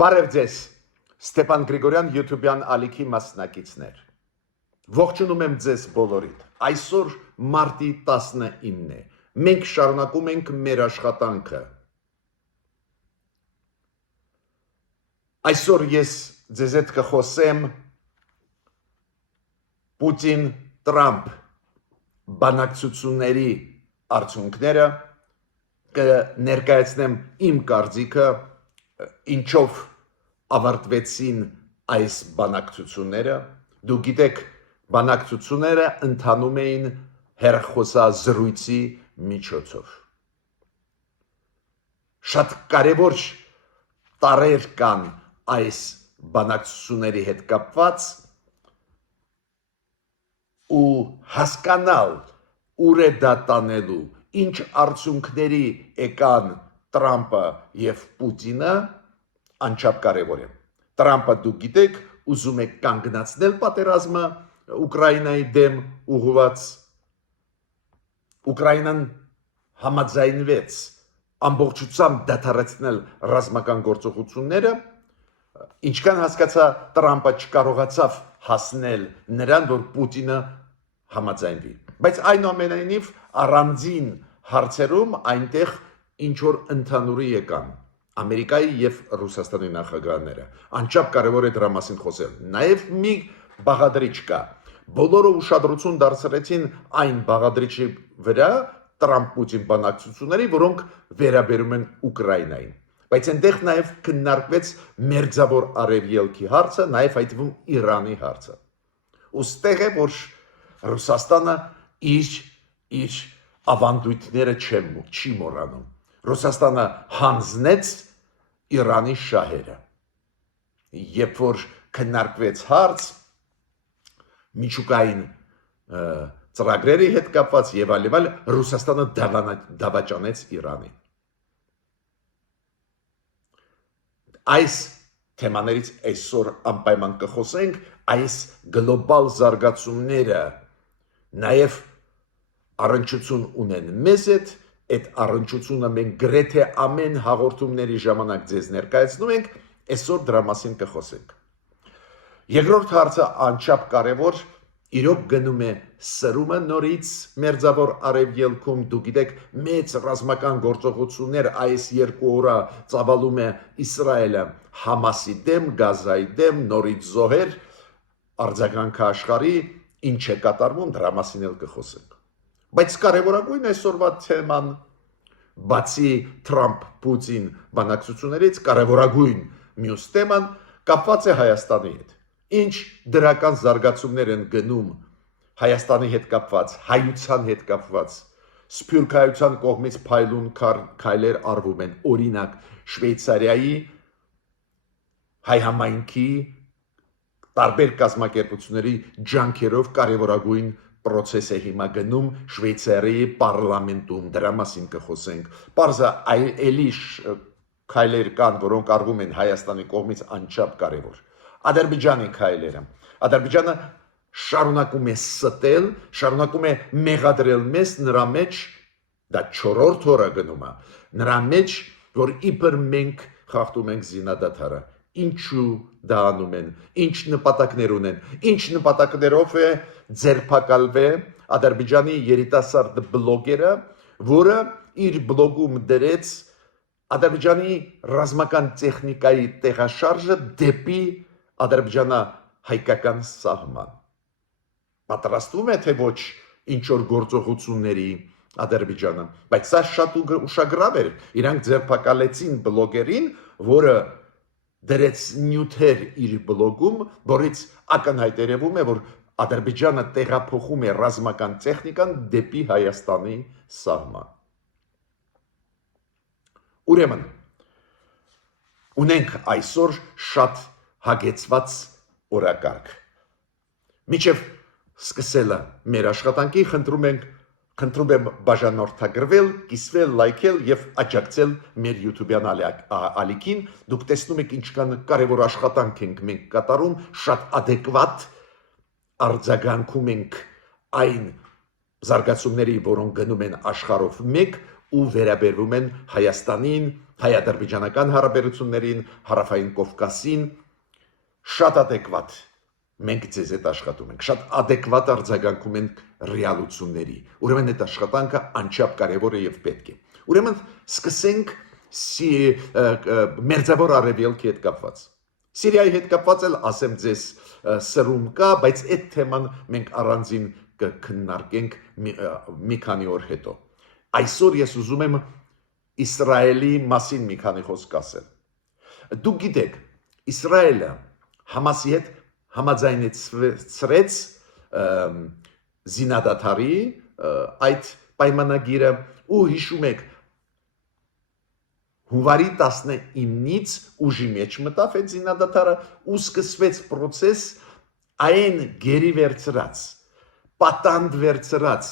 Բարև ձեզ, Ստեփան Գրիգորյան YouTube-յան ալիքի մասնակիցներ։ Ողջունում եմ ձեզ բոլորիդ։ Այսօր մարտի 19-ն է։ Մենք շարունակում ենք մեր աշխատանքը։ Այսօր ես ձեզ հետ կխոսեմ Պուտին-Տրամփ բանակցությունների արդյունքները, կներկայացնեմ իմ կարծիքը, ինչով ավարտվեցին այս բանակցությունները։ Դուք գիտեք, բանակցությունները ընթանում էին հեռախոսազրույցի միջոցով։ Շատ կարևոր տարրեր կան այս բանակցությունների հետ կապված ու հասկանալ ուր է դա տանելու, ինչ արդյունքների եկան Տրամփը եւ Պուտինը, անչափ կարևոր է։ Տրամփը դուք գիտեք, ուզում է կանգնացնել պատերազմը Ուկրաինայի դեմ ուղղված։ Ուկրաինան համաձայնվեց ամբողջությամբ դադարեցնել ռազմական գործողությունները, ինչքան հասկացա Տրամփը չկարողացավ հասնել նրան, որ Պուտինը համաձայնվի։ Բայց այնուամենայնիվ առանձին հարցերում այնտեղ ինչ որ ընդհանուրի եկան Ամերիկայի եւ Ռուսաստանի նախագահները։ Անչափ կարևոր է դրա մասին խոսել։ Նաեւ մի բաղադրիչ կա։ Բոլորը ուշադրություն դարձրեցին այն բաղադրիչի վրա Տրամփ-Պուտին բանակցությունների, որոնք վերաբերում են Ուկրաինային։ Բայց այնտեղ նաեւ քննարկվեց մերձավոր արևելքի հարցը, նաեւ այդ թվում Իրանի հարցը։ Ոստեղ է, որ Ռուսաստանը իր ավանդույթները չի մոռանում։ Ռուսաստանը հանձնեց Իրանի շահերը։ Երբ որ քննարկվեց հարց միջուկային ծրագրերի հետ կապված եւ այլ, Ռուսաստանը դավաճանեց Իրանին։ Այս թեմաներից այսօր անպայման կխոսենք, այս գլոբալ զարգացումները նաեւ առնչություն ունեն մեզ հետ, այդ առնչությունը մենք գրեթե ամեն հաղորդումների ժամանակ ձեզ ներկայացնում ենք, այսօր դրա մասին կխոսենք։ Երկրորդ հարցը անչափ կարևոր, իրոք գնում է սրումը նորից մերձավոր արևելքում, դուք գիտեք, մեծ ռազմական գործողություններ այս երկու օրը ծավալում է Իսրայելը Համասի դեմ, Գազայի դեմ, նորից զոհեր, արձագանքը աշխարհի, ինչ է կատարվում, դրա մասին էլ կխոսենք։ Բայց կարևորագույն այսօրվա թեման, բացի Տրամփ-Պուտին բանակցություններից, կարևորագույն մյուս թեման կապված է Հայաստանի հետ։ Ինչ դրական զարգացումներ են գնում Հայաստանի հետ կապված, հայության հետ կապված, սփյուռքայության կողմից փայլուն քայլեր արվում են, օրինակ Շվեյցարիայի հայ համայնքի տարբեր կազմակերպությունների ջանքերով կարևորագույն process է հիմա գնում Շվեյցարիայի պարլամենտում, դրա մասին կխոսենք։ Պարզը էլի քայլեր կան, որոնք արվում են Հայաստանի կողմից անչափ կարևոր։ Ադրբեջանի քայլերը։ Ադրբեջանը շարունակում է ստել, շարունակում է մեղադրել մեզ նրա մեջ, դա 4-րդ օրը գնում է, նրա մեջ, որ իբր մենք խախտում ենք զինադադարը։ Ինչու դա անում են, ինչ նպատակներ ունեն, ինչ նպատակներով է ձերբակալվել Ադրբեջանի երիտասարդ բլոգերը, որը իր բլոգում դրեց Ադրբեջանի ռազմական տեխնիկայի տեղաշարժը դեպի ադրբեջանա-հայկական սահման։ Պատրաստվում է թե ոչ ինչ որ գործողությունների Ադրբեջանը, բայց սա շատ ուշագրավ էր, իրանք ձերբակալեցին բլոգերին, որը դրեց նյութեր իր բլոգում, որից ակնհայտ երևում է, որ Ադրբեջանը տեղափոխում է ռազմական տեխնիկան դեպի Հայաստանի սահման։ Ուրեմն, ունենք այսօր շատ հագեցված օրակարգ։ Մինչև սկսելը մեր աշխատանքի խնդրում եմ բաժանորդագրվել, կիսվել, լայքել եւ աջակցել մեր YouTube-յան ալիքին։ Դուք տեսնում եք ինչքան կարևոր աշխատանք ենք մենք կատարում, շատ adekvat արձագանքում ենք այն զարգացումների, որոնք գնում են աշխարհով մեկ ու վերաբերվում են Հայաստանին, հայ-ադրբեջանական հարաբերություններին, հարավային Կովկասին շատ adekvat մենք ձեզ հետ աշխատում ենք, շատ adekvat արձագանքում ենք ռեալությունների։ Ուրեմն այդ աշխատանքը անչափ կարևոր է եւ պետք է։ Ուրեմն սկսենք մերձավոր արևելքի հետ կապված։ Սիրիայի հետ կապված էլ ասեմ ձեզ սրում կա, բայց այդ թեման մենք առանձին կքննարկենք մի քանի օր հետո։ Այսօր ես ուզում եմ Իսրայելի մասին մի քանի խոսք ասել։ Դուք գիտեք, Իսրայելը Համասի հետ համաձայնեցրեց զինադադարի այդ պայմանագիրը ու հիշում եք հունվարի 19-ից ուժի մեջ մտավ այդ զինադադարը ու սկսվեց process այն գերի վերցրած, պատանդ վերցրած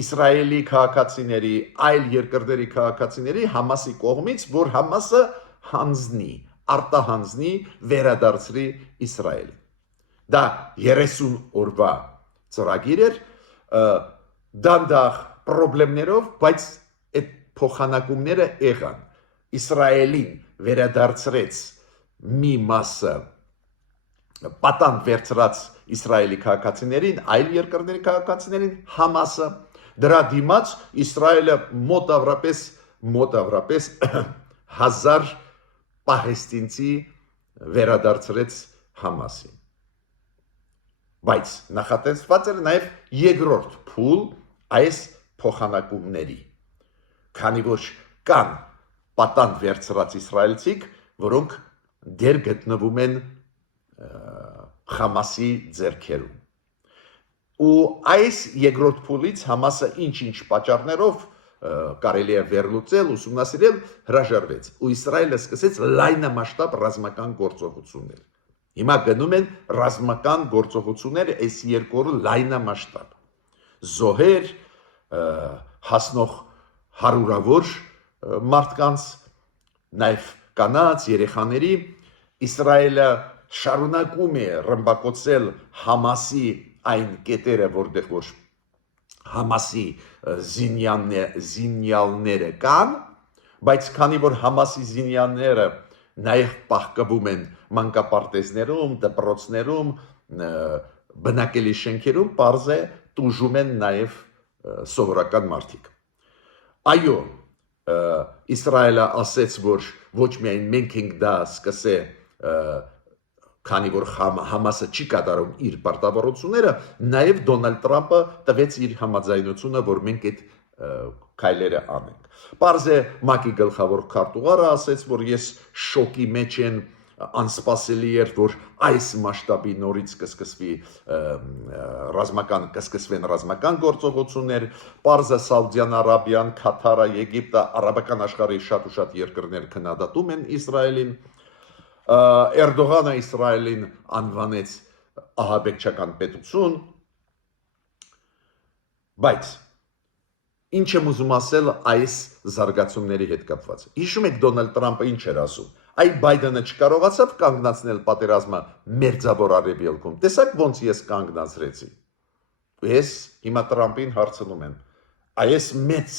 Իսրայելի քաղաքացիների, այլ երկրների քաղաքացիների Համասի կողմից, որ Համասը հանձնի, արտահանձնի, վերադարձրի Իսրայել։ Դա 30 օրվա ծրագիր էր, դանդաղ պրոբլեմներով, բայց այդ փոխանակումները եղան։ Իսրայելին վերադարձրեց մի մասը պատանդ վերցրած Իսրայելի քաղաքացիներին, այլ երկրների քաղաքացիներին, Համասը դրա դիմաց Իսրայելը մոտավորապես 1000 պաղեստինցի վերադարձրեց Համասին։ Բայց նախատեսված էր նաև երկրորդ փուլ այս փոխանակումների, քանի որ կան պատանդ վերցրած իսրայելցիք, որոնք դեր գտնվում են Համասի ձեռքերում։ Ու այս երկրորդ փուլից Համասը ինչ-ինչ պատճառներով կարելի է վերլուծել, ուսումնասիրել, հրաժարվեց։ Ու Իսրայելը սկսեց լայնամասշտաբ ռազմական գործողություններ։ Հիմա գնում են ռազմական գործողություններ այս երկրորդ լայնամասշտաբ։ Զոհեր, հասնող հարյուրավոր մարդկանց, նաև կանանց, երեխաների, Իսրայելը շարունակում է ռմբակոծել Համասի այն կետերը, որտեղ որ Համասի զինյալները կան, բայց քանի որ Համասի զինյալները նաև պահկվում են մանկապարտեզներում, դպրոցներում, բնակելի շենքերում, պարզ է տուժում են նաև սովորական մարդիկ։ Այո, Իսրայելը ասեց, որ ոչ միայն մենք ենք դա սկսե, քանի որ Համասը չի կատարում իր պարտավորությունները, նաև Դոնալդ Տրամպը տվեց իր համաձայնությունը, որ մենք այդ քայլերը անենք։ Պարզ է, ՄԱԿ-ի գլխավոր քարտուղարը ասեց, որ ես շոկի մեջ եմ, անսպասելի էր, որ այս մասշտաբի նորից կսկսվեն ռազմական գործողություններ, պարզը Սաուդյան Արաբիան, Քաթարը, Եգիպտը, արաբական աշխարհի շատ ու շատ երկրներ քննադատում են Իսրայելին, Էրդողանը Իսրայելին անվանեց ահաբեկչական պետություն, բայց ինչ եմ ուզում ասել այս զարգացումների հետ կապված։ Հիշում եք Դոնալդ Տրամպը ինչ էր ասում։ Այ Բայդենը չկարողացավ կանգնացնել պատերազմը մերձավոր արևելքում։ Տեսեք ոնց ես կանգնացրեցի։ Ես հիմա Տրամպին հարցնում եմ, այս մեծ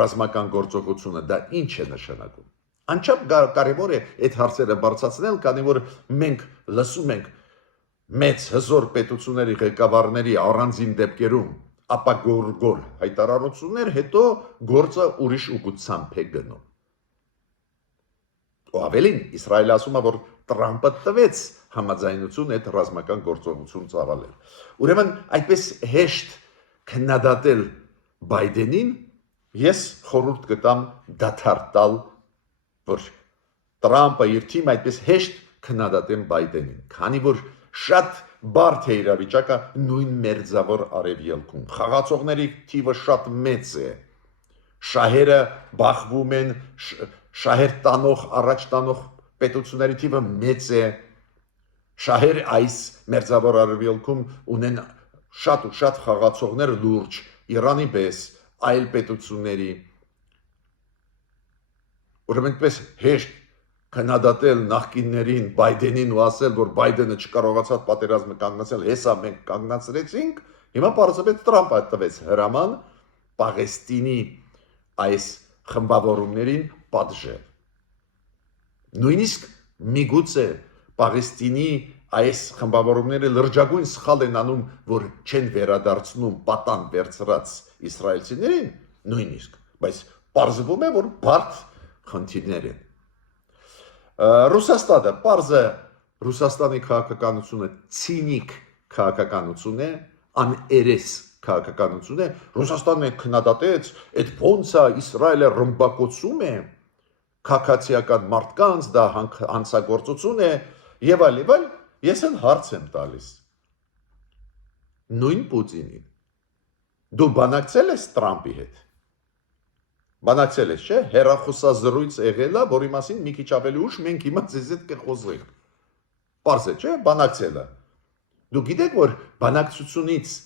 ռազմական գործողությունը դա ինչ է նշանակում։ Անչափ կարևոր է այդ հարցերը բարձրացնել, քանի որ մենք լսում ենք մեծ հզոր պետությունների ղեկավարների առանձին դեպքերում ապագորգոր հայտարարություններ, հետո գործը ուրիշ ուղղությամբ է գնում։ Ու ավելին, Իսրայելը ասում է, որ Տրամպը տվեց համաձայնություն այդ ռազմական գործողություն ծավալել։ Ուրեմն այդպես հեշտ քննադատել Բայդենին, ես խորհուրդ կտամ դադար տալ, որ Տրամպը իր թիմը այդպես հեշտ քննադատեն Բայդենին, քանի որ շատ բարդ է իրավիճակը նույն մերձավոր արևելքում։ Խաղացողների թիվը շատ մեծ է։ Շահերը բախվում են, շահեր տանող, առաջ տանող պետությունների թիվը մեծ է։ Շահեր այս մերձավոր արևելքում ունեն շատ ու շատ խաղացողներ լուրջ, Իրանի պես, այլ պետությունների։ Ուրեմն այդպես հեշտ քննադատել նախկիններին, Բայդենին ու ասել, որ Բայդենը չկարողացավ պատերազմը կանգնացնել, հեսա մենք կանգնացրեցինք, հիմա պարզապես Տրամպը տվեց հրաման Պաղեստինի այս խմբավորումներին պատժել։ Նույնիսկ միգուցե Պաղեստինի այս խմբավորումները լրջագույն սխալ են անում, որ չեն վերադարձնում պատան վերցրած իսրայելցիներին, նույնիսկ, բայց պարզվում է, որ բարդ խնդիրներ են։ Ռուսաստանը, պարզը Ռուսաստանի քաղաքականությունը ցինիկ քաղաքականություն է, աներես քաղաքականություն է, Ռուսաստանը քննադատեց, այդ ոնց է Իսրայելը ռմբակոծում է քաղաքացիական մարդկանց, դա հանցագործություն է եւ այլ, ես էլ հարց եմ տալիս։ Նույն Պուտինին դու բանակցել ես Տրամպի հետ։ Բանակցել ես, չէ՞, հեռախոսազրույց եղել է, որի մասին մի քիչ ավելի ուշ մենք հիմա ձեզ հետ կխոսենք։ Պարզ է, չէ՞, բանակցել է։ Դու գիտեք, որ բանակցությունից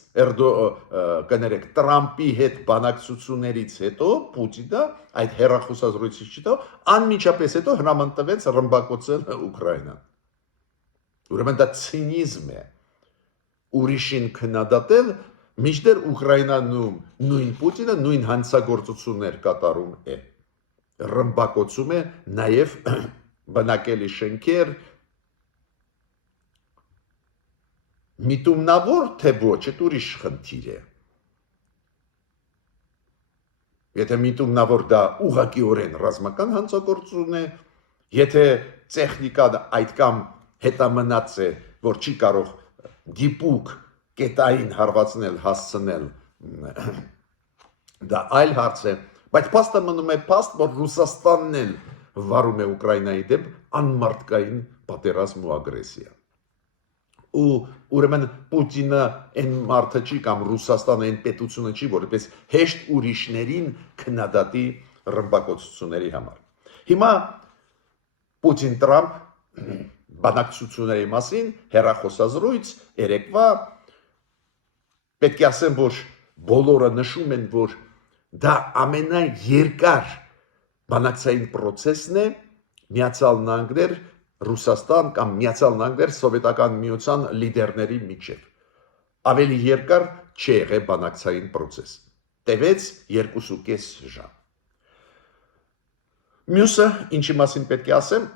կներեք Տրամպի հետ բանակցություններից հետո Պուտինը այդ հեռախոսազրույցից հետո անմիջապես հետո հրաման տվեց ռմբակոծել Ուկրաինան։ Ուրեմն դա ցինիզմ է։ Ուրիշին քննադատել, մինչդեռ Ուկրաինանում նույն Պուտինը նույն հանցագործություններ կատարում է։ Ռմբակոծում է նաև բնակելի շենքեր, միտումնավոր թե ոչ, այդ ուրիշ խնդիր է։ Եթե միտումնավոր դա ուղղակիորեն ռազմական հանցագործություն է, եթե տեխնիկան այդքան հետամնաց է, որ չի կարող դիպուկ կետային հարվածնել հասցնել, դա այլ հարց է, բայց փաստը մնում է փաստ, որ Ռուսաստանն էլ վարում է Ուկրաինայի դեմ անմարտկային պատերազմ ու ագրեսիա։ Ու ուրեմն Պուտինը այն մարդը չի կամ Ռուսաստանը այն պետությունը չի, որպես հեշտ ուրիշներին քննադատի ռմբակոծությունների համար։ Հիմա Պուտին-Տրամփ բանակցությունների մասին հեռախոսազրույց երեկվա պետք է ասեմ, որ բոլորը նշում են, որ դա ամենաերկար բանակցային process-ն է Միացյալ Նահանգներ Ռուսաստան կամ Միացյալ Նահանգներ Սովետական միության լիդերների միջև։ Ավելի երկար չի եղել բանակցային process։ Տևեց 2.5 ժամ։ Մյուսը, ինչի մասին պետք է ասեմ,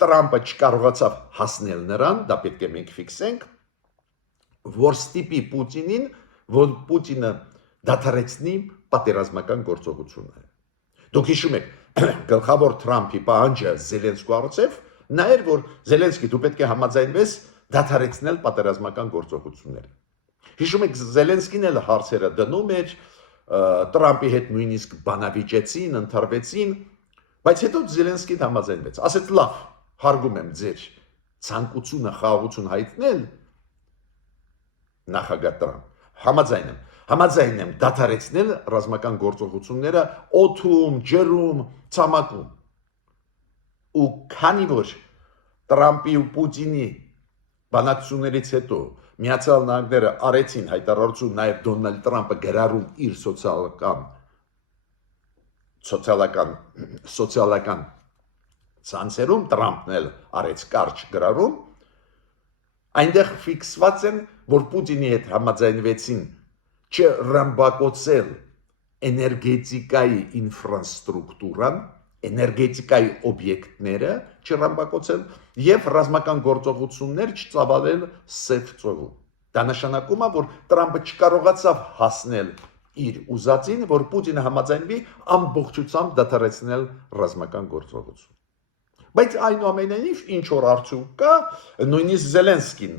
Տրամպը չկարողացավ հասնել նրան, դա պետք է մենք ֆիքսենք, որ ստիպի Պուտինին, որ Պուտինը դադարեցնի պատերազմական գործողությունները։ Դուք հիշում եք, գլխավոր Տրամփի պահանջը Զելենսկու առջև նա էր, որ Զելենսկի դու պետք է համաձայնվես դադարեցնել պատերազմական գործողությունները։ Հիշում եք, Զելենսկին էլ հարցերը դնում էր, Տրամփի հետ նույնիսկ բանավիճեցին, ընթարվեցին, բայց հետո Զելենսկին համաձայնվեց։ Ասեց լավ, հարգում եմ ձեր ցանկությունը խաղաղություն հայտնել նախագահ Տրամփ, համաձայն եմ դադարեցնել ռազմական գործողությունները օդում, ջրում, ցամաքում։ Ու քանի որ Տրամփի ու Պուտինի բանակցություններից հետո Միացյալ Նահանգները արեցին հայտարարություն, նաև Դոնալդ Տրամփը գրառում իր սոցիալական ցանցերում, Տրամփն էլ արեց կարճ գրառում, այնտեղ ֆիքսված են, որ Պուտինի հետ համաձայնվեցին չռմբակոծել էներգետիկայի ինֆրաստրուկտուրան, էներգետիկայի օբյեկտները չռմբակոծել եւ ռազմական գործողություններ չծավալել Սև ծովում։ Դա նշանակում է, որ Տրամփը չկարողացավ հասնել իր ուզածին, որ Պուտինը համաձայնվի ամբողջությամբ դադարեցնել ռազմական գործողություն։ Բայց այնուամենայնիվ ինչ որ արդյունք կա, նույնիսկ Զելենսկին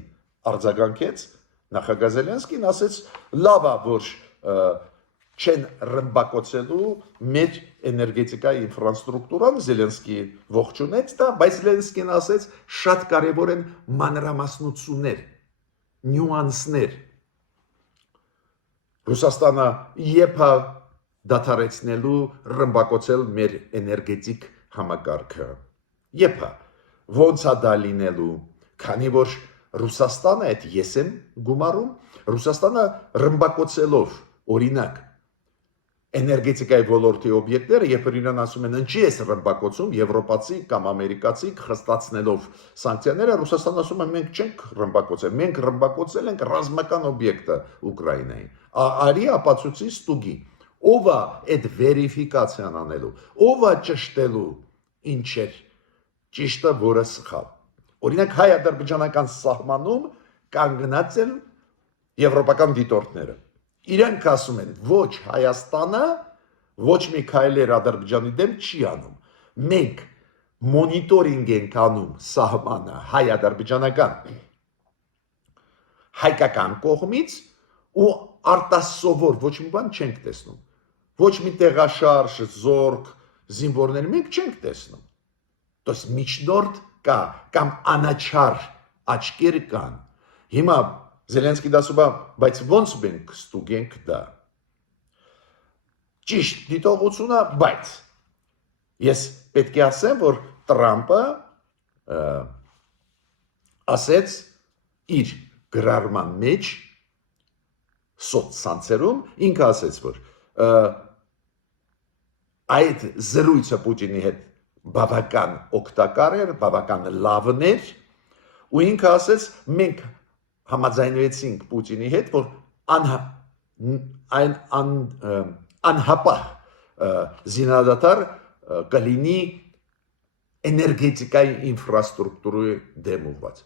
արձագանքեց, նախագահ Զելենսկին ասեց, լավ է, որ չեն ռմբակոծելու մեր էներգետիկայի ինֆրաստրուկտուրան, Զելենսկի ողջունեց դա, բայց Զելենսկին ասեց, շատ կարևոր են մանրամասնություններ, նյուանսներ։ Ռուսաստանը եփա դադարեցնելու ռմբակոծել մեր էներգետիկ համակարգը։ Եփա ոնց է դա լինելու, քանի որ Ռուսաստանը այդ ես եմ գումարում, Ռուսաստանը ռմբակոծելով օրինակ էներգետիկայի ոլորտի օբյեկտները, երբ իրան ասում են, ինչի ես ռմբակոծում, եվրոպացի կամ ամերիկացի խստացնելով սանկցիաները, Ռուսաստանը ասում է, մենք չենք ռմբակոծել, մենք ռմբակոծել ենք ռազմական օբյեկտը Ուկրաինային։ Արի ապացուցի ստուգի, ով է այդ վերիֆիկացիան անելու, ով է ճշտելու ինչ էր ճիշտը, որը սխալ։ Օրինակ հայ-ադրբեջանական սահմանում կանգնած են եվրոպական դիտորդները։ Իրանք ասում են, ոչ Հայաստանը, ոչ մի քայլեր Ադրբեջանի դեմ չի անում։ Մենք մոնիտորինգ ենք անում սահմանը հայ-ադրբեջանական հայկական կողմից ու արտասովոր ոչ մի բան չենք տեսնում։ Ոչ մի տեղաշարժ, զորք, զինվորներ մենք չենք տեսնում։ Դոս միջնորդ կա կամ անաչար աչքեր կան։ Հիմա Զելենսկի դասուբա, բայց ոնց մենք ստուգենք դա։ Ճիշտ դիտողությունը, բայց ես պետք է ասեմ, որ Տրամպը ասեց իր գրառման մեջ սոցցանցերում ինքը ասեց, որ այդ զրույցը Պուտինի հետ բավական օգտակար էր, բավական լավն էր, ու ինքը ասեց, մենք համաձայնվեցինք Պուտինի հետ, որ անհապաղ զինադադար կլինի էներգետիկայի ինֆրաստրուկտուրի դեմ ուղղված։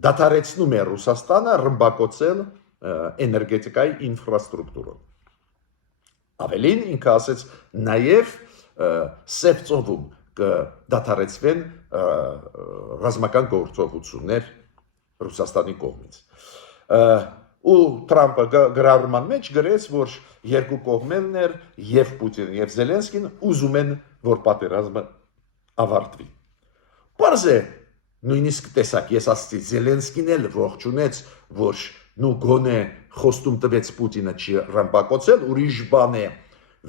Դադարեցնում է Ռուսաստանը ռմբակոծել էներգետիկայի ինֆրաստրուկտուրը։ Ավելին ինքը ասեց նաև սև ծովում կդադարեցվեն ռազմական գործողություններ Ռուսաստանի կողմից։ Ու Տրամպը գրառման մեջ գրեց, որ երկու կողմերներ եւ Պուտինը եւ Զելենսկին ուզում են, որ պատերազմը ավարտվի։ Պարզ է, նույնիսկ տեսակ, ես ասացի Զելենսկին էլ ողջունեց, որ նու գոնե խոստում տվեց Պուտինը չի ռմբակոծել, ուրիշ բան է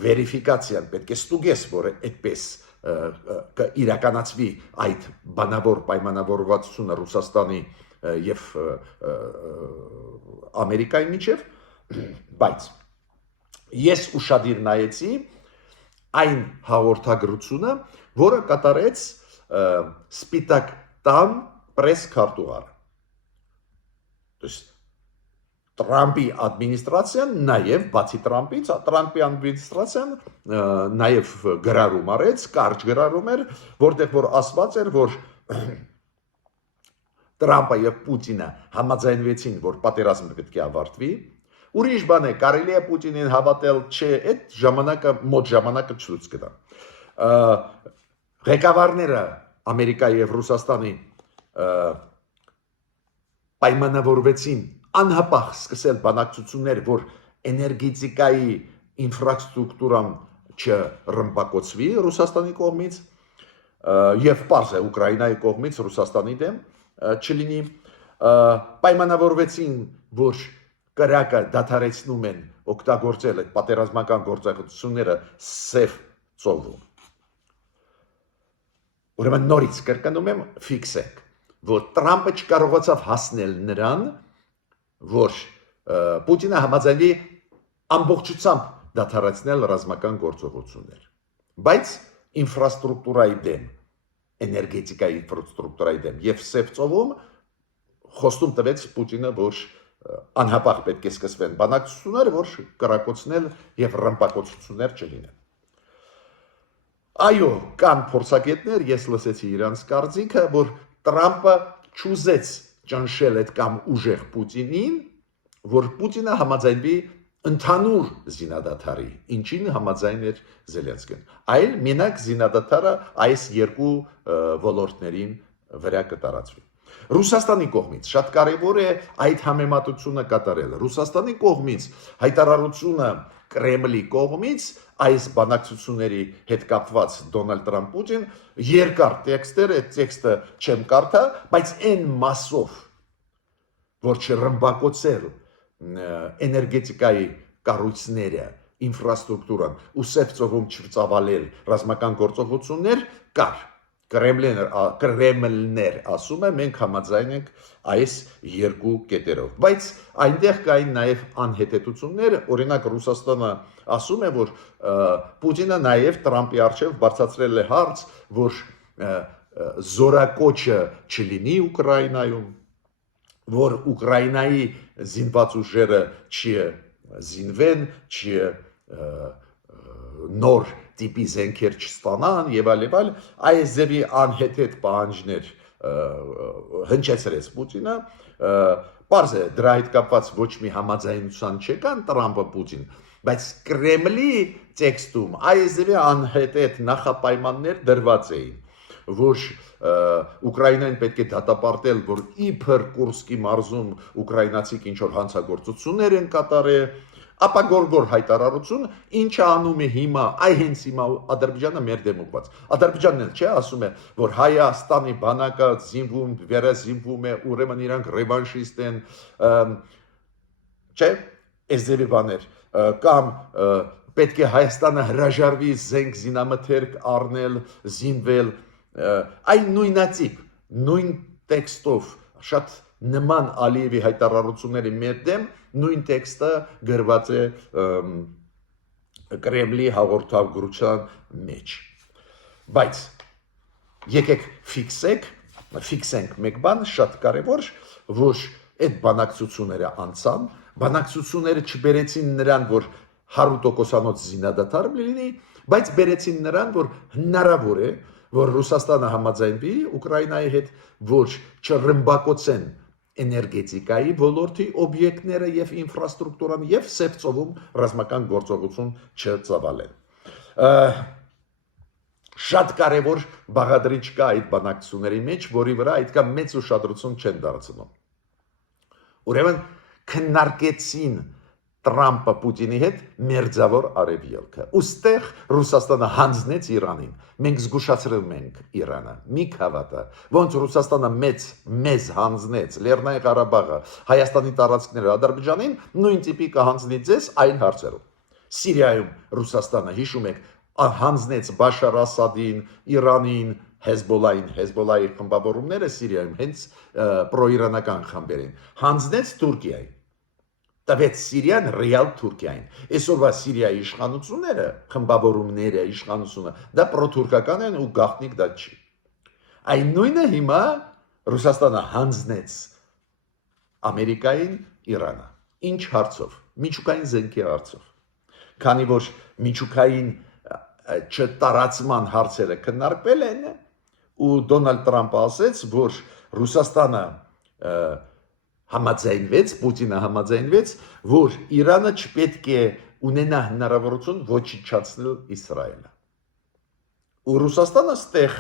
վերիֆիկացիան, պետք է ստուգես, որ այդպես կիրականացվի այդ բանավոր պայմանավորվածությունը Ռուսաստանի եւ Ամերիկայի միջև, բայց ես ուշադիր նայեցի այն հաղորդագրությունը, որը կատարեց Սպիտակ տան պրես քարտուղարը։ Տրամպի ադմինիստրացիան նաև բացի Տրամպից, Տրամպի ադմինիստրացիան նաև գրառում արեց, կարճ գրառում էր, որտեղ որ ասված էր, որ Տրամպը եւ Պուտինը համաձայնվեցին, որ պատերազմը պետք է ավարտվի։ Ուրիշ բան է, կարելի է Պուտինին հավատել, չէ, այդ ժամանակը մոտ ժամանակը ցույց կտա։ Ղեկավարները Ամերիկայի եւ Ռուսաստանի պայմանավորվեցին անհապաղ սկսել բանակցություններ, որ էներգետիկայի ինֆրաստրուկտուրան չռմբակոծվի Ռուսաստանի կողմից եւ պարզ է Ուկրաինայի կողմից Ռուսաստանի դեմ չլինի, պայմանավորվեցին, որ կրակը դադարեցնում են օգտագործել այդ պատերազմական գործողությունները սև ծովում։ Ուրեմն նորից կրկնում եմ, ֆիքսենք, որ Տրամպը չկարողացավ հասնել նրան, որ Պուտինը համաձայնվի ամբողջությամբ դադարեցնել ռազմական գործողություններ, բայց ինֆրաստրուկտուրայի դեմ, էներգետիկայի ինֆրաստրուկտուրայի դեմ եւ սև ծովում խոստում տվեց Պուտինը, որ անհապաղ պետք է սկսվեն բանակցություններ, որ կրակոցնել եւ ռմբակոծություններ չլինեն։ Այո, կան փորձագետներ, ես լսեցի իրանց կարծիքը, որ Տրամպը չուզեց ճնշել այդ կամ ուժեղ Պուտինին, որ Պուտինը համաձայնվի ընդհանուր զինադադարի, ինչին համաձայն էր Զելենսկին, այլ մենակ զինադադարը այս երկու ոլորտներին վրա կտարածվի։ Ռուսաստանի կողմից շատ կարևոր է այդ համեմատությունը կատարելը։ Ռուսաստանի կողմից հայտարարությունը Կրեմլի կողմից այս բանակցությունների հետ կապված Դոնալդ Տրամփ-Պուտին երկար տեքստեր, այդ տեքստը չեմ կարդա, բայց այն մասով, որ չռմբակոծել էներգետիկայի կառույցները, ինֆրաստրուկտուրան ու սև ծովում չծավալել ռազմական գործողություններ կար։ Կրեմլներ ասում է, մենք համաձայն ենք այս երկու կետերով, բայց այնտեղ կային նաև անհետեցություններ, օրինակ Ռուսաստանը ասում է, որ Պուտինը նաև Տրամպի առջև բարձրացրել է հարց, որ զորակոչը չլինի Ուկրաինայում, որ Ուկրաինայի զինված ուժերը չզինվեն, նոր տիպի զենքեր չստանան եւ այլ, այս ձևի անհեթեթ պահանջներ հնչեցրեց Պուտինը, պարզ է դրա հետ կապված ոչ մի համաձայնության չկան Տրամպը Պուտին, բայց Կրեմլի տեքստում այս ձևի անհեթեթ նախապայմաններ դրված էին, որ Ուկրաինան պետք է դատապարտել, որ իբր Կուրսկի մարզում ուկրաինացիք ինչ որ հանցագործություններ են կատարել, ապա գորգոր հայտարարություն, ինչը անում է հիմա, հենց հիմա Ադրբեջանը մեր դեմ ուղղված։ Ադրբեջանն էլ չէ, ասում է, որ Հայաստանի բանակը զինվում, վերազինվում է, ուրեմն իրանք ռևանշիստ են, չէ, այս ձևի բաներ, կամ պետք է Հայաստանը հրաժարվի զենք զինամթերք առնել, զինվել, այն նույնացիպ, նույն տեքստով, շատ նման Ալիևի հայտարարությունների մեր դեմ նույն տեքստը գրված է Կրեմլի հաղորդագրության մեջ։ Բայց եկեք ֆիքսենք մեկ բան շատ կարևոր, որ այդ բանակցությունները անցան, բանակցությունները չբերեցին նրան, որ 100%-անոց զինադադար լինի, բայց բերեցին նրան, որ հնարավոր է, որ Ռուսաստանը համաձայնվի Ուկրաինայի հետ, որ չռմբակոծեն էներգետիկայի ոլորտի օբյեկտները եւ ինֆրաստրուկտուրան եւ Սևծովում ռազմական գործողություն չծավալեն։ Շատ կարևոր բաղադրիչ կա այդ բանակցությունների մեջ, որի վրա այդքան մեծ ուշադրություն չեն դարձնում։ Ուրեմն քննարկեցին Տրամպը Պուտինի հետ մերձավոր արևելքը։ Ոստեղ Ռուսաստանը հանձնեց Իրանին։ Մենք զգուշացրել ենք Իրանը։ Մի հավատա, ոնց Ռուսաստանը մեզ հանձնեց Լեռնային Ղարաբաղը, Հայաստանի տարածքները Ադրբեջանին, նույն տիպի կհանձնի ձեզ այլ հարցերով։ Սիրիայում Ռուսաստանը, հիշում եք, հանձնեց Բաշար Ասադին, Իրանին, Հեզբոլայի խմբավորումները Սիրիայում հենց պրոիրանական խմբերին, հանձնեց Թուրքիային։ Տվեց Սիրիան ռեալ Թուրքիային։ Այսօրվա Սիրիայի իշխանությունները, խմբավորումները, իշխանությունը, դա պրոթուրքական են ու գաղտնիք դա չի։ Այն նույնը հիմա Ռուսաստանը հանձնեց Ամերիկային Իրանը։ Ինչ հարցով։ Միջուկային զենքի հարցով։ Քանի որ միջուկային չտարածման հարցերը քննարկվել են ու Դոնալդ Տրամպը ասեց, որ Ռուսաստանը համաձայնվեց, Պուտինը համաձայնվեց, որ Իրանը չպետք է ունենա հնարավորություն ոչնչացնել Իսրայելը։ Ու Ռուսաստանը ստեղ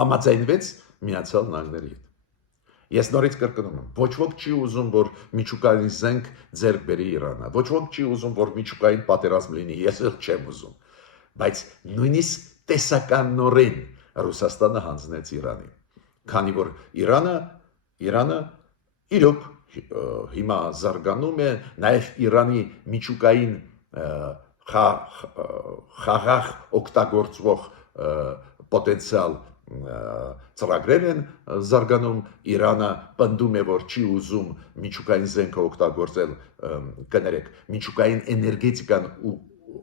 համաձայնվեց Միացյալ Նահանգների հետ։ Ես նորից կրկնում եմ, ոչ ոք չի ուզում, որ միջուկային զենք ձեռք բերի Իրանը, ոչ ոք չի ուզում, որ միջուկային պատերազմ լինի, ես էլ չեմ ուզում, բայց նույնիսկ տեսականորեն Ռուսաստանը հանձնեց Իրանին, քանի որ Իրանը իրոք հիմա զարգանում է, նաև Իրանի միջուկային խաղաղ օգտագործվող պոտենցիալ ծրագրեր են զարգանում, Իրանը պնդում է, որ չի ուզում միջուկային զենքը օգտագործել, կներեք, միջուկային էներգետիկան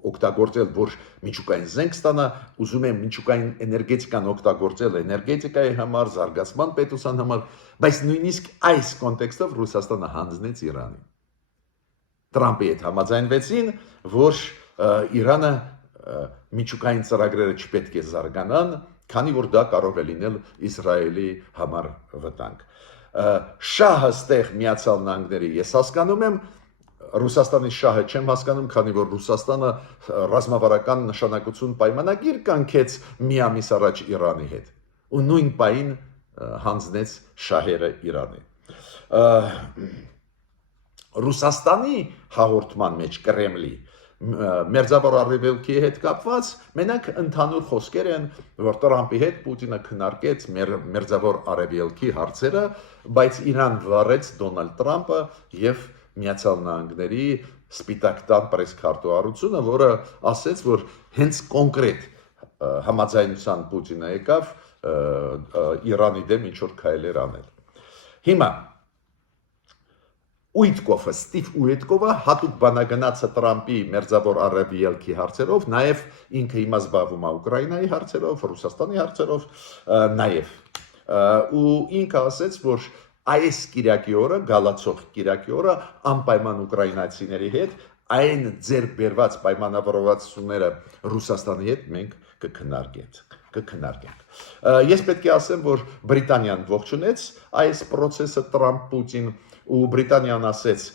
օգտագործել, որ միջուկային զենք ստանա, ուզում է միջուկային էներգետիկան օգտագործել էներգետիկայի համար, զարգացման պետության համար, բայց նույնիսկ այս կոնտեքստով Ռուսաստանը հանձնեց Իրանին։ Տրամպի հետ համաձայնվեցին, որ Իրանը միջուկային ծրագրերը չպետք է զարգանան, քանի որ դա կարող է լինել Իսրայելի համար վտանգ։ Շահը ստեղ Միացյալ Նահանգների ես հասկանում եմ, Ռուսաստանի շահը չեմ հասկանում, քանի որ Ռուսաստանը ռազմավարական նշանակություն պայմանագիր կնքեց մի ամիս առաջ Իրանի հետ ու նույն պահին հանձնեց շահերը Իրանի։ Ռուսաստանի հաղորդման մեջ Կրեմլի մերձավոր արևելքի հետ կապված մենակ ընդհանուր խոսքեր են, որ Տրամպի հետ Պուտինը քննարկեց մերձավոր արևելքի հարցերը, բայց Իրան վարեց Դոնալդ Տրամպը եւ Միացյալ Նահանգների Սպիտակ տան պրեսքարտուղարությունը, որը ասեց, որ հենց կոնկրետ համաձայնության Պուտինը եկավ Իրանի դեմ ինչ-որ քայլեր անել։ Հիմա Ուիտկոֆը, Ստիվ Ուիտկովը հատուկ բանագնաց է Տրամպի մերձավոր արևելքի հարցերով, նաև ինքը հիմա զբաղվում է Ուկրաինայի հարցերով, Ռուսաստանի հարցերով, նաև ու ինքը ասեց, որ այս կիրակի օրը, գալացող կիրակի օրը անպայման ուկրաինացիների հետ այն ձեռք բերված պայմանավորվածությունները Ռուսաստանի հետ մենք կքննարկենք։ Ես պետք է ասեմ, որ Բրիտանիան ողջունեց այս process-ը Տրամփ-Պուտին ու Բրիտանիան ասեց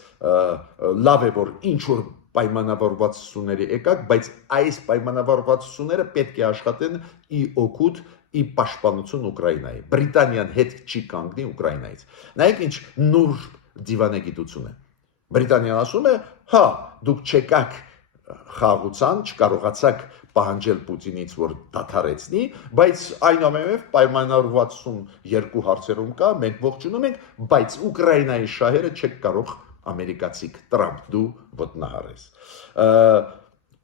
լավ է որ ինչ որ պայմանավորվածությունների եկակ, բայց այս պայմանավորվածությունները պետք է աշխատեն ի օգուտ ի պաշտպանություն Ուկրաինայի։ Բրիտանիան հետ չի կանգնի Ուկրաինայից։ Նայեք ինչ նուրբ դիվանագիտություն է։ Բրիտանիան ասում է, հա, դուք չեկաք խաղաղության, չկարողացաք պահանջել Պուտինից, որ դադարեցնի, բայց այնուամենայնիվ պայմանավորվածություն երկու հարցերում կա, մենք ողջունում ենք, բայց Ուկրաինայի շահերը չեք կարող ամերիկացիք Տրամփ դու ոտնահարես։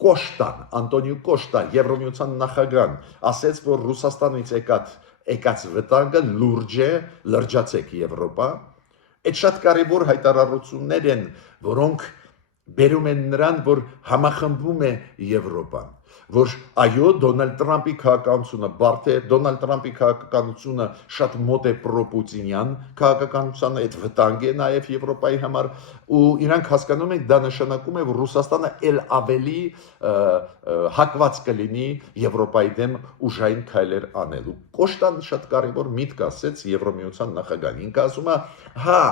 Կոշտան, Անտոնիո Կոշտա, Եվրոմիության նախագահն ասեց, որ Ռուսաստանից եկած վտանգը լուրջ է, լրջացեք Եվրոպա։ Այդ շատ կարևոր հայտարարություններ են, որոնք բերում են նրան, որ համախմբում է Եվրոպան, որ այո, Դոնալդ Տրամփի քաղաքականությունը բարդ է, Դոնալդ Տրամփի քաղաքականությունը շատ մոտ է պրոպուտինյան քաղաքականությանը, այդ վտանգ է նաև Եվրոպայի համար, ու իրանք հասկանում են, դա նշանակում է, որ Ռուսաստանը ել ավելի հակված կլինի Եվրոպայի դեմ ուժային քայլեր անելու։ Կոշտան շատ կարևոր միտք ասեց Եվրոմիության նախագահին, ինքը ասում է, հա,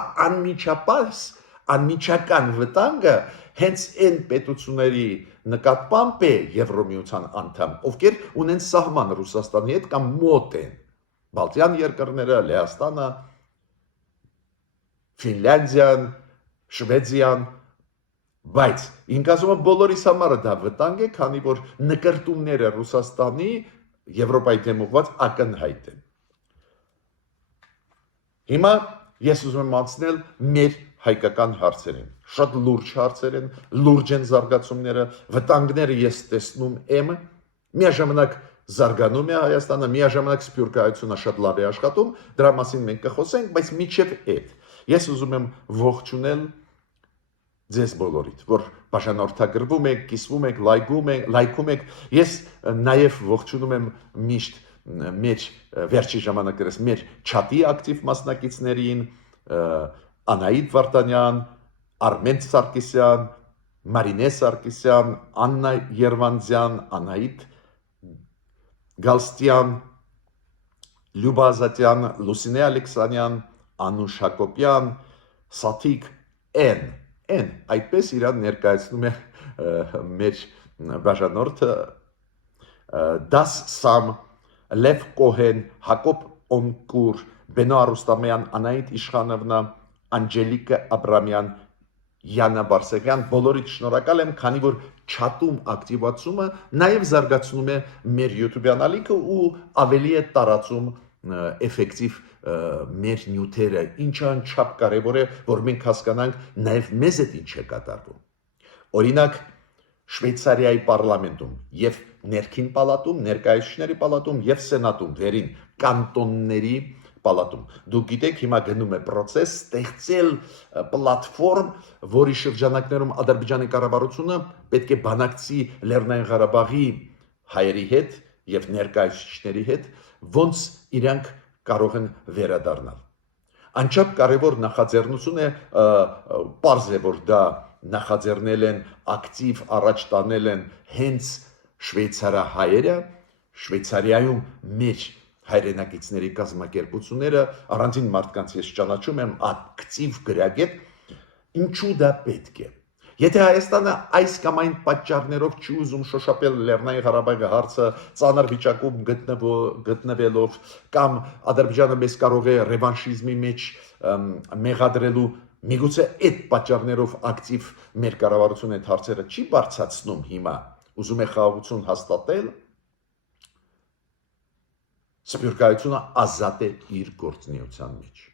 անմիջական վտանգը հենց այն պետությունների նկատմամբ է Եվրոմիության անդամ, ովքեր ունեն սահման Ռուսաստանի հետ կամ մոտ են, Բալտյան երկրները, Լեհաստանը, Ֆինլանդիան, Շվեդիան, բայց ինքը ասում է բոլորիս համար դա վտանգ է, քանի որ նկարտումները Ռուսաստանի Եվրոպայի դեմ ուղղված ակնհայտ են։ Հիմա ես ուզում եմ անցնել մեր հայկական հարցերին։ Շատ լուրջ հարցեր են, լուրջ են զարգացումները, վտանգները ես տեսնում եմ, միաժամանակ զարգանում է Հայաստանը, միաժամանակ սփյուռքահայությունը շատ լավ է աշխատում, դրա մասին մենք կխոսենք, բայց միջև այդ ես ուզում եմ ողջունել ձեզ բոլորիդ, որ բաժանորդագրվում եք, կիսվում եք, լայքում եք, ես նաև ողջունում եմ միշտ մեր վերջի ժամանակներս մեր չաթի ակտիվ մասնակիցներին, Անահիտ Վարդանյան, Արմեն Սարգսյան, Մարինե Սարգսյան, Աննա Երվանձյան, Անահիտ Գալստյան, Լյուբա Ազատյան, Լուսինե Ալեքսանյան, Անուշ Հակոբյան, Սաթիկ N, այդպես իրան ներկայացնում է մեր բաժանորդը Դաս Սամ, Լև Կոհեն, Հակոբ Օնկուր, Բենո Արուստամյան, Անահիտ Իշխանովնա, Անջելիկա Աբրամյան, Յանա Բարսեղյան, բոլորիդ շնորհակալ եմ, քանի որ չաթում ակտիվացումը նաև զարգացնում է մեր YouTube-յան ալիքը ու ավելի է տարածում էֆեկտիվ մեր նյութերը, ինչը անչափ կարևոր է, որ մենք հասկանանք նաև մեզ այդ ինչ է կատարվում։ Օրինակ Շվեյցարիայի պարլամենտում եւ ներքին պալատում, ներկայացուցիչների պալատում եւ սենատում, վերին կանտոնների պալատում։ Դուք գիտեք, հիմա գնում է process ստեղծել պլատֆորմ, որի շրջանակներում Ադրբեջանի կառավարությունը պետք է բանակցի Լեռնային Ղարաբաղի հայերի հետ եւ ներկայացուցիչների հետ, ոնց իրանք կարող են վերադառնալ։ Անչափ կարևոր նախաձեռնություն է, պարզ է, որ դա նախաձեռնել են, ակտիվ առաջ տանել են հենց շվեյցարահայերը, Շվեյցարիայում մեր հայրենակիցների կազմակերպությունները, առանձին մարդկանց ես ճանաչում եմ, ակտիվ գրագետ, ինչու դա պետք է։ Եթե Հայաստանը այս կամ այն պատճառներով չի ուզում շոշափել Լեռնային Ղարաբաղի հարցը ծանր վիճակում գտնվելով կամ Ադրբեջանը մեզ կարող է ռևանշիզմի մեջ մեղադրելու, միգուցե այդ պատճառներով ակտիվ մեր կառավարությունը այդ հարցերը չի բարձրացնում հիմա, ուզում է խաղաղություն հաստատել, սփյուռքահայությունը ազատ է իր գործունեության մեջ։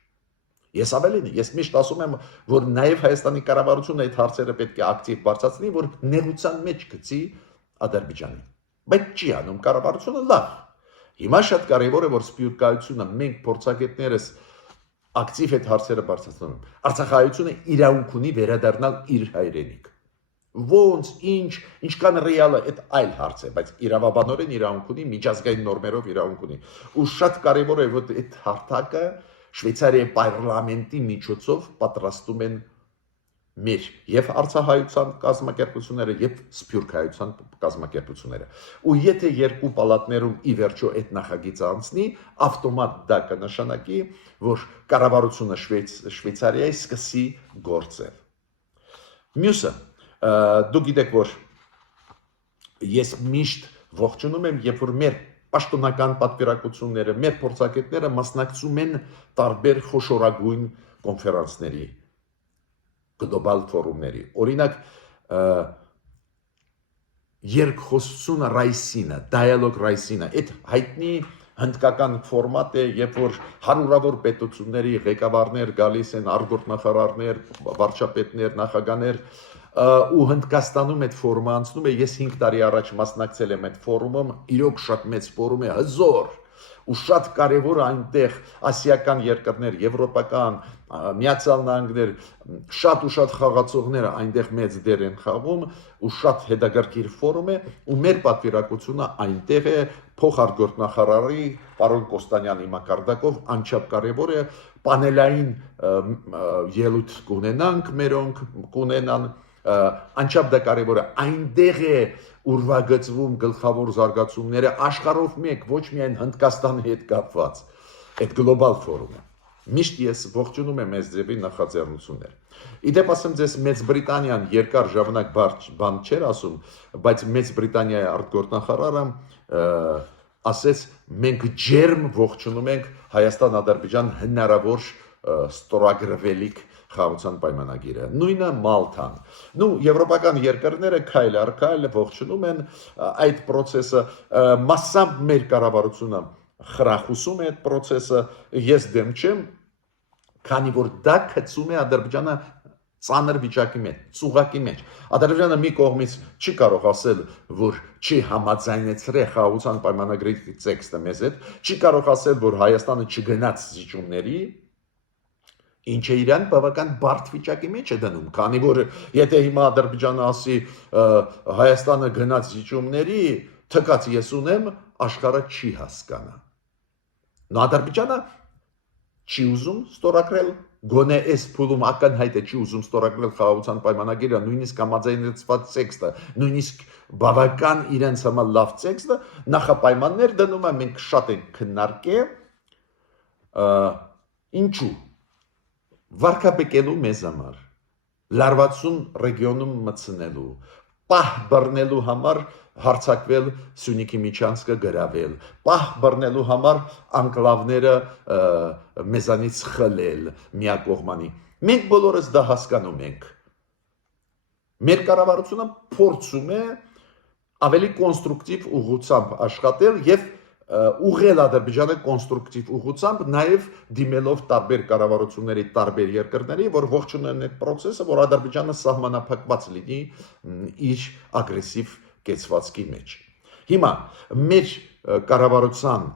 Ես ավելին, ես միշտ ասում եմ, որ նաև Հայաստանի կառավարությունը այդ հարցերը պետք է ակտիվ բարձրացնի, որ նեղության մեջ գցի Ադրբեջանին։ Բայց չի անում կառավարությունը լավ։ Հիմա շատ կարևոր է, որ սփյուռքահայությունը մենք փորձագետներս ակտիվ այդ հարցերը բարձրացնում ենք։ Արցախահայությունը իրավունք ունի վերադառնալ իր հայրենիք։ Ոնց, ինչքան ռեալ է, այդ այլ հարց է, բայց իրավաբանորեն իրավունք ունի, միջազգային նորմերով իրավունք ունի։ Ու շատ կարևոր է, որ այդ հարթակը Շվեյցարիայի պարլամենտի միջոցով պատրաստում են մեր եւ արցախայցան կազմակերպությունները եւ սփյուռքայցան կազմակերպությունները ու եթե երկու պալատներում ի վերջո այդ նախագիծը անցնի ավտոմատ դա կնշանակի որ կառավարությունը Շվեյցարիայի սկսի գործել մյուսը դու գիտեք որ ես միշտ ողջունում եմ երբ որ մեր պաշտոնական պատվիրակությունները մեր փորձագետները մասնակցում են տարբեր խոշորագույն կոնֆերանսների գլոբալ ֆորումների օրինակ երկխոսությունը ռայսինը դիալոգ ռայսինը այդ հայտնի հնդկական ֆորմատ է երբ որ հարյուրավոր պետությունների ղեկավարներ գալիս են արտգործնախարարներ վարչապետներ նախագահներ ու Հնդկաստանում այդ ֆորումը անցնում է ես 5 տարի առաջ մասնակցել եմ այդ ֆորումում իրոք շատ մեծ ֆորում է հզոր ու շատ կարևոր այնտեղ ասիական երկրներ, եվրոպական, Միացյալ Նահանգներ, շատ ու շատ խաղացողներ այնտեղ մեծ դեր են խաղում ու շատ հետաքրքիր ֆորում է ու մեր պատվիրակությունը այնտեղ է փոխարտգործնախարարի պարոն Կոստանյանի մակարդակով անչափ կարևոր է պանելային ելույթ կունենանք մերոնք կունենան անչափ դա կարևոր է այնտեղ է ուրվագծվում գլխավոր զարգացումները աշխարհով մեկ ոչ միայն Հնդկաստանի հետ կապված այդ գլոբալ ֆորումը միշտ ես ողջունում եմ այս ձևի նախաձեռնություններ իդեպ ասեմ ձեզ Մեծ Բրիտանիան երկար ժամանակ բան չէր ասում բայց Մեծ Բրիտանիայի արտգործնախարարը ասեց մենք ջերմ ողջունում ենք Հայաստան-Ադրբեջան հնարավոր ստորագրվելիք խաղաղության պայմանագիրը նույնը Մալթան նու եվրոպական երկրները քայլ առ քայլ ողջունում են այդ process-ը մասամբ մեր կառավարությունը խրախուսում է այդ process-ը ես դեմ չեմ քանի որ դա գցում է Ադրբեջանը ծանր վիճակի մեջ ծուղակի մեջ Ադրբեջանը մի կողմից չի կարող ասել որ չի համաձայնեցրել խաղաղության պայմանագրի տեքստը մեզ հետ չի կարող ասել որ Հայաստանը չգնաց զիջումների Ինչը իրան բավական բարդ վիճակի մեջ է դնում, քանի որ եթե հիմա Ադրբեջանը ասի Հայաստանը գնաց զիջումների, թքած ես ունեմ, աշխարհը չի հասկանա։ Նա Ադրբեջանը չի ուզում ստորագրել, գոնե այս փուլում ակնհայտ է չի ուզում ստորագրել խաղաղության պայմանագիրը, նույնիսկ համաձայնեցված տեքստը, նույնիսկ բավական իրենց համար լավ տեքստը, նախապայմաններ դնում է, մենք շատ ենք քննարկել, ինչու վարկաբեկելու մեզ համար, լարվածուն ռեգիոնում մտցնելու, պահ բռնելու համար հարցակվել Սյունիքի միջանցքը գրավել, պահ բռնելու համար անկլավները մեզանից խլել միակողմանի։ Մենք բոլորս դա հասկանում ենք։ Մեր կառավարությունը փորձում է ավելի կոնստրուկտիվ ուղղությամբ աշխատել եւ ուղղել Ադրբեջանը կոնստրուկտիվ ուղղությամբ, նաև դիմելով տարբեր կառավարությունների, տարբեր երկրների, որ ողջունեն այդ process-ը, որ Ադրբեջանը սահմանափակված լինի իր ագրեսիվ կեցվածքի մեջ։ Հիմա մեր կառավարության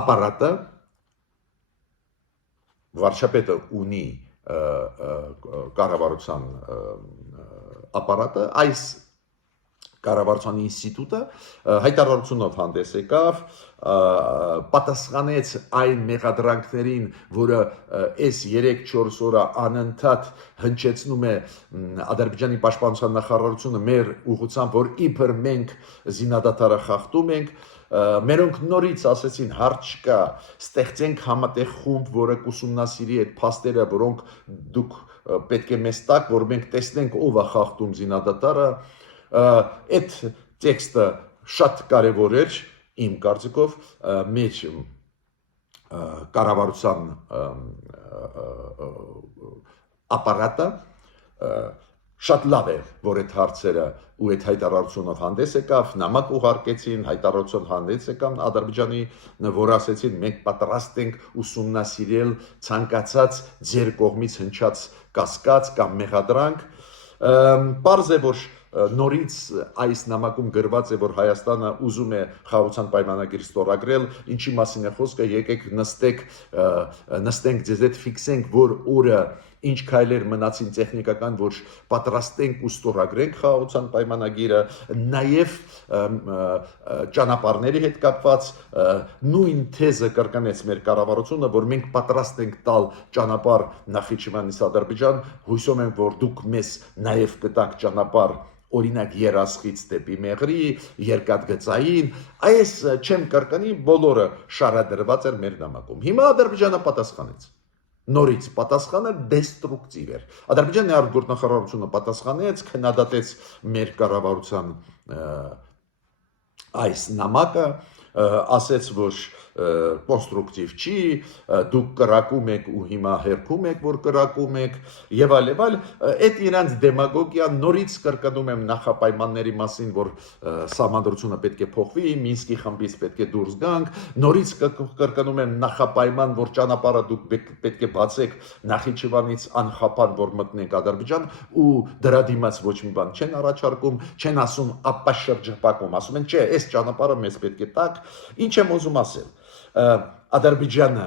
ապարատը վարչապետը ունի կառավարության ապարատը այս կառավարության ինստիտուտը հայտարարությունով հանդես եկավ, պատասխանեց այն մեղադրանքներին, որը այս 3-4 օրը անընդհատ հնչեցնում է Ադրբեջանի պաշտպանության նախարարությունը մեր ուղղությամբ, որ իբր մենք զինադատարը խախտում ենք, մերոնք նորից ասեցին հարց չկա, ստեղծենք համատեղ խումբ, որը կուսումնասիրի այդ փաստերը, որոնք դուք պետք է մեզ տաք, որ մենք տեսնենք ով է խախտում զինադատարը այդ տեքստը շատ կարևոր էր իմ կարծիքով մեր կառավարության ապարատը շատ լավ է որ այդ հարցերը ու այդ հայտարարությունով հանդես եկավ նամակ ուղարկեցին հայտարարություն հանդես եկան Ադրբեջանի որ ասեցին մենք պատրաստ ենք ուսումնասիրել ցանկացած ձեր կողմից հնչած կասկած կամ մեղադրանք պարզ է որ նորից այս նամակում գրված է որ Հայաստանը ուզում է խաղաղության պայմանագիր ստորագրել ինչի մասին է խոսքը եկեք նստենք ձեզ հետ ֆիքսենք որ օրը ինչ քայլեր մնացին տեխնիկական, որ պատրաստենք ու ստորագրենք խաղաղության պայմանագիրը, նաև ճանապարհների հետ կապված նույն թեզը կրկնեց մեր կառավարությունը, որ մենք պատրաստ ենք տալ ճանապարհ Նախիջևանից Ադրբեջան, հույսով եմ, որ դուք մեզ նաև կտաք ճանապարհ օրինակ Երասխից դեպի Մեղրի, երկաթգծային, այս չեմ կրկնի, բոլորը շարադրված էր մեր նամակում։ Հիմա Ադրբեջանը պատասխանեց։ Նորից պատասխանը դեստրուկտիվ էր։ Ադրբեջանի արտգործնախարարությունը պատասխանեց, քննադատեց մեր կառավարության այս նամակը, ասեց, որ կոնստրուկտիվ չի, դուք կրակում եք ու հիմա հերքում եք, որ կրակում եք, եւ այլ, այդ իրանց դեմագոգիան նորից կրկնում եմ նախապայմանների մասին, որ սահմանադրությունը պետք է փոխվի, Մինսկի խմբից պետք է դուրս գանք, նորից կրկնում եմ նախապայման, որ ճանապարհը դուք պետք է բացեք Նախիջևանից անխափան, որ մտնենք Ադրբեջան, ու դրա դիմաց ոչ մի բան չեն առաջարկում, չեն ասում ապա շրջապակում, ասում են, չէ, այս ճանապարհը մեզ պետք է տաք, ինչ եմ ուզում ասել։ Ադրբեջանը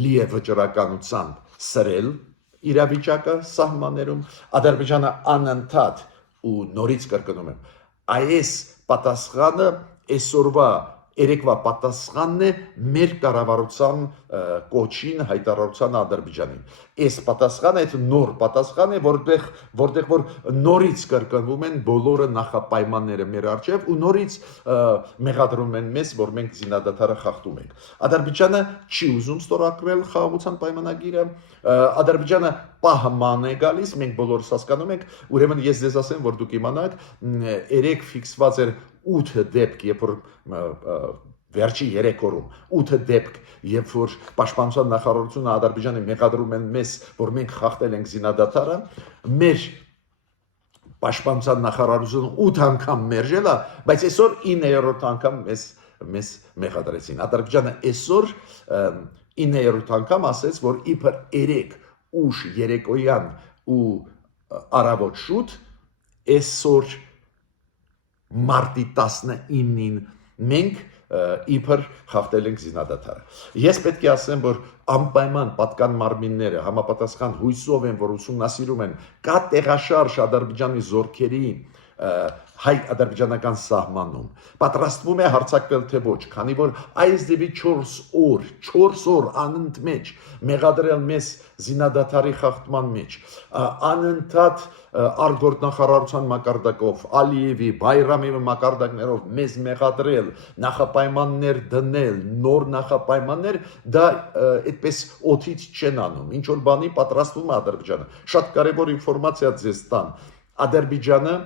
լի է վճռականությամբ սրել իրավիճակը սահմաններում, Ադրբեջանը անընդհատ ու նորից կրկնում եմ, այս պատասխանը այսօրվա երեկվա պատասխանն է մեր կառավարության կոչին հայտարարության Ադրբեջանին։ Այս պատասխանը այդ նոր պատասխան է, որտեղ որ նորից կրկնվում են բոլորը նախապայմանները մեր առջև ու նորից մեղադրում են մեզ, որ մենք զինադադարը խախտում ենք։ Ադրբեջանը չի ուզում ստորագրել խաղաղության պայմանագիրը, Ադրբեջանը պահման է գալիս, մենք բոլորս հասկանում ենք, ուրեմն ես ձեզ ասեմ, որ դուք իմանաք, երեք ֆիքսված էր 8 դեպք, երբ որ վերջի 3 օրում 8 դեպք, երբ որ Պաշտպանության նախարարությունը Ադրբեջանի մեղադրում են մեզ, որ մենք խախտել ենք զինադադարը, մեր Պաշտպանության նախարարությունը 8 անգամ մերժել է, բայց այսօր 9-րդ անգամ մեզ մեղադրեցին։ Ադրբեջանը այսօր 9-րդ անգամ ասեց, որ իբր 3 ուշ երեկոյան ու առավոտ շուտ այսօր մարտի 19-ին մենք իբր խախտել ենք զինադադարը։ Ես պետք է ասեմ, որ անպայման պատկան մարմինները համապատասխան հույսով են, որ ուսումնասիրում են, կա տեղաշարժ Ադրբեջանի զորքերի հայ-ադրբեջանական սահմանում, պատրաստվում է հարձակվել թե ոչ, քանի որ այս դեպի 4 օր անընդմեջ մեղադրել մեզ զինադադարի խախտման մեջ, անընդհատ արտգործնախարարության մակարդակով, Ալիևի, Բայրամի մակարդակներով մեզ մեղադրել, նախապայմաններ դնել, նոր նախապայմաններ, դա այդպես օդից չեն անում, ինչ որ բանի պատրաստվում է Ադրբեջանը։ Շատ կարևոր ինֆորմացիա ձեզ տամ, Ադրբեջանը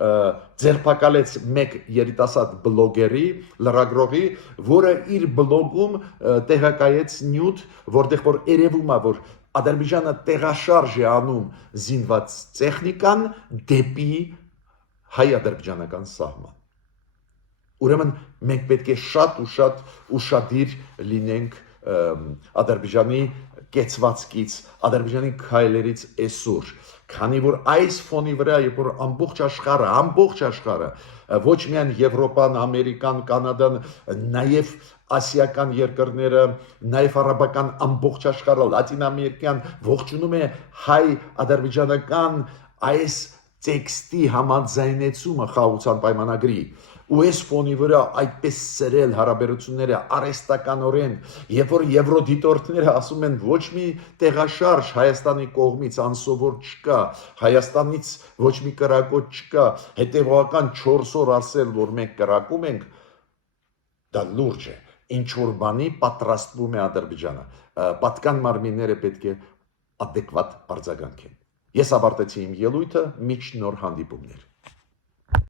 ձերբակալեց մեկ երիտասարդ բլոգերի, լրագրողի, որը իր բլոգում տեղակայեց նյութ, որտեղ որ երևում է, որ Ադրբեջանը տեղաշարժ է անում զինված տեխնիկան դեպի հայ-ադրբեջանական սահման։ Ուրեմն մենք պետք է շատ ու շատ ուշադիր լինենք Ադրբեջանի կեցվածքից, Ադրբեջանի քայլերից այսօր, քանի որ այս ֆոնի վրա, երբ որ ամբողջ աշխարհը, ոչ միայն Եվրոպան, Ամերիկան, Կանադան, նաև ասիական երկրները, նաև արաբական ամբողջ աշխարհը, լատինամերիկան ողջունում է հայ-ադրբեջանական այս տեքստի համաձայնեցումը խաղաղության պայմանագրի, ու այս ֆոնի վրա այդպես սրել հարաբերությունները արհեստականորեն, երբ որ եվրոդիտորդները ասում են ոչ մի տեղաշարժ Հայաստանի կողմից անսովոր չկա, Հայաստանից ոչ մի կրակոտ չկա, հետևողական 4 օր ասել, որ մենք կրակում ենք, դա լուրջ է, ինչ որ բանի պատրաստվում է Ադրբեջանը, պատկան մարմինները պետք է adekvat արձագանքեն։ Ես ավարտեցի իմ ելույթը, մինչ նոր հանդիպումներ։